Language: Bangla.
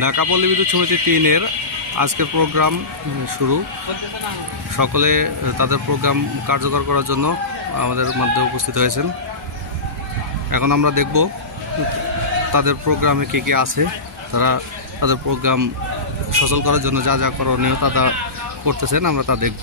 ঢাকা পল্লী বিদ্যুৎ সমিতি 3-এর আজকের প্রোগ্রাম শুরু। সকলে তাদের প্রোগ্রাম কার্যকর করার জন্য আমাদের মধ্যে উপস্থিত হয়েছেন। এখন আমরা দেখব তাদের প্রোগ্রামে কে কে আছে, তারা তাদের প্রোগ্রাম সচল করার জন্য যা যা করণীয় তা করতেছেন, আমরা তা দেখব।